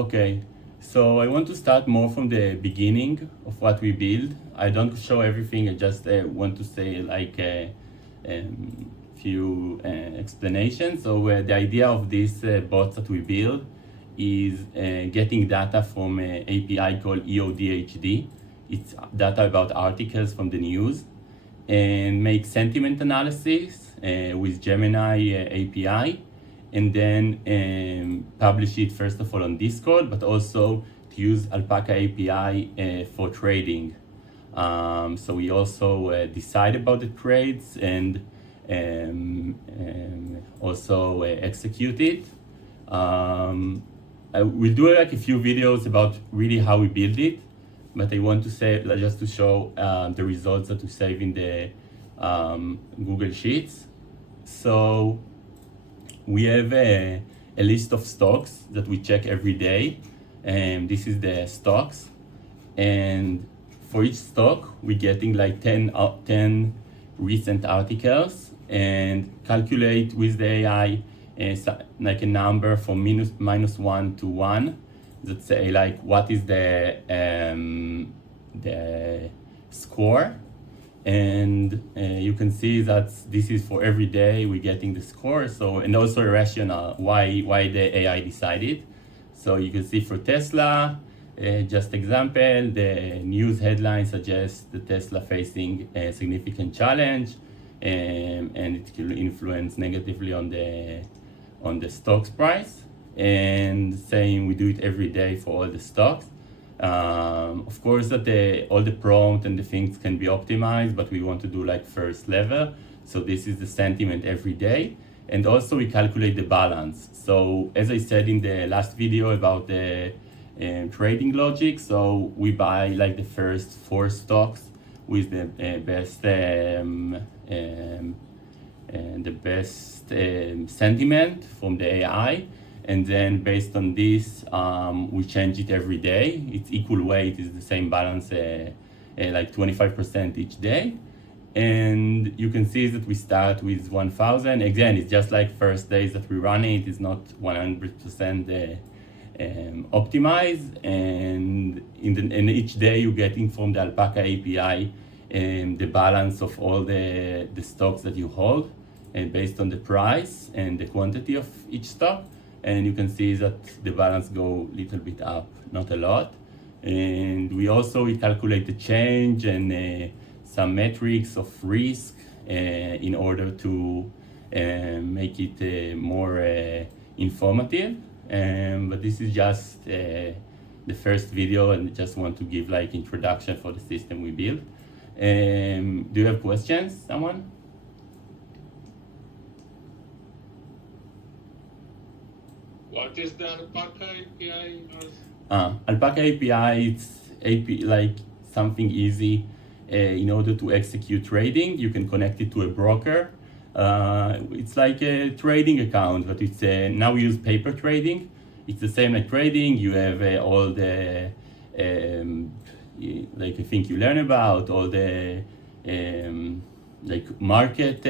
Okay, so I want to start more from the beginning of what we build. I don't show everything, I just want to say like a few explanations. So the idea of these bots that we build is getting data from an API called EODHD. It's data about articles from the news, and make sentiment analysis with Gemini API, and then publish it first of all on Discord, but also to use Alpaca API for trading. So we also decide about the trades and also execute it. We'll do like a few videos about really how we build it, but I want to say just to show the results that we save in the Google Sheets. So we have a list of stocks that we check every day, and this is the stocks. And for each stock, we're getting like 10 recent articles, and calculate with the AI like a number from -1 to 1 that say like what is the score. And you can see that this is for every day we're getting the score. So, and also a rationale why the AI decided. So you can see for Tesla, just example, the news headline suggests the Tesla facing a significant challenge, and it will influence negatively on the stock's price. And same, we do it every day for all the stocks. Of course that all the prompt and the things can be optimized, but we want to do like first level. So this is the sentiment every day. And also we calculate the balance. So as I said in the last video about the trading logic, so we buy like the first 4 stocks with the best sentiment from the AI. And then based on this, we change it every day. It's equal weight, is the same balance, like 25% each day. And you can see that we start with 1,000. Again, it's just like first days that we run it. It's not 100% optimized. And in each day you're getting from the Alpaca API the balance of all the stocks that you hold, and based on the price and the quantity of each stock. And you can see that the balance go a little bit up, not a lot. And we calculate the change and some metrics of risk in order to make it more informative. But this is just the first video, and just want to give like introduction for the system we built. Do you have questions, someone? What is the Alpaca API? Alpaca API, it's like something easy in order to execute trading. You can connect it to a broker. It's like a trading account, but it's now we use paper trading. It's the same like trading. You have all the like I think you learn about all the like market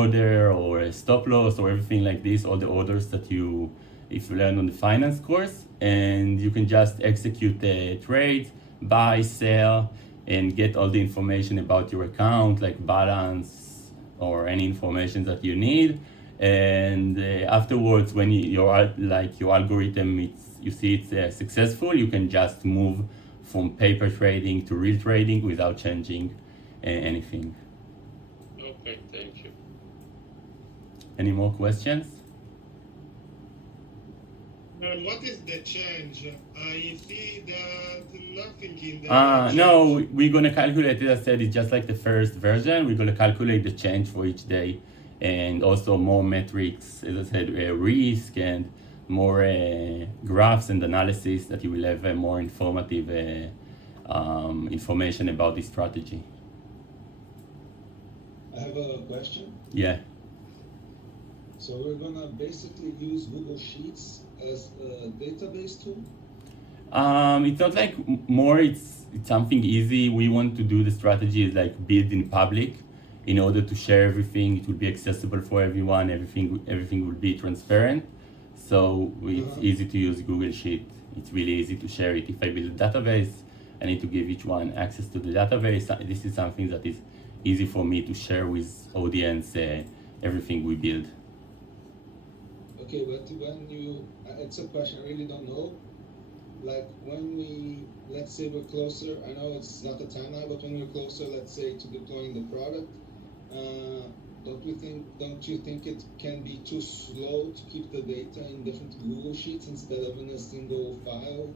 order or a stop loss or everything like this, all the orders that if you learn on the finance course. And you can just execute the trades, buy, sell, and get all the information about your account, like balance or any information that you need. And afterwards, when your algorithm, you see it's successful, you can just move from paper trading to real trading without changing anything. Okay, thank you. Any more questions? And what is the change? I see that nothing in the No, we're going to calculate it. As I said, it's just like the first version. We're going to calculate the change for each day, and also more metrics, as I said, risk, and more graphs and analysis that you will have more informative information about this strategy. I have a question. Yeah. So we're gonna basically use Google Sheets as a database tool? It's not like more, it's something easy. We want to do the strategy is like build in public in order to share everything. It will be accessible for everyone. Everything will be transparent. So it's easy to use Google Sheet. It's really easy to share it. If I build a database, I need to give each one access to the database. This is something that is easy for me to share with audience everything we build. Okay, but when you, it's a question, I really don't know. Like when we, let's say we're closer, I know it's not a timeline, but when we're closer, let's say, to deploying the product, don't you think it can be too slow to keep the data in different Google Sheets instead of in a single file?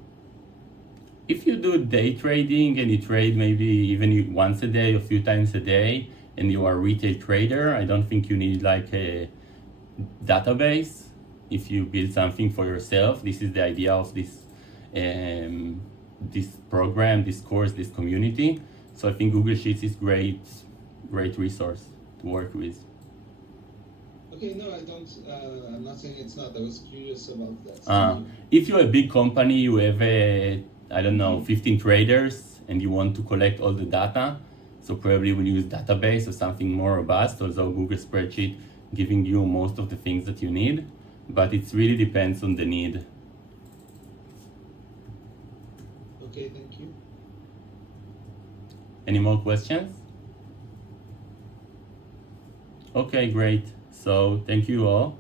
If you do day trading and you trade maybe even once a day, a few times a day, and you are a retail trader, I don't think you need like a database. If you build something for yourself, this is the idea of this program, this course, this community. So I think Google Sheets is great resource to work with. Okay, no, I don't. I'm not saying it's not. I was curious about that. If you're a big company, you have I don't know, 15 traders, and you want to collect all the data, so probably we'll use database or something more robust, although Google Spreadsheet giving you most of the things that you need, but it really depends on the need. Okay, thank you. Any more questions? Okay, great. So thank you all.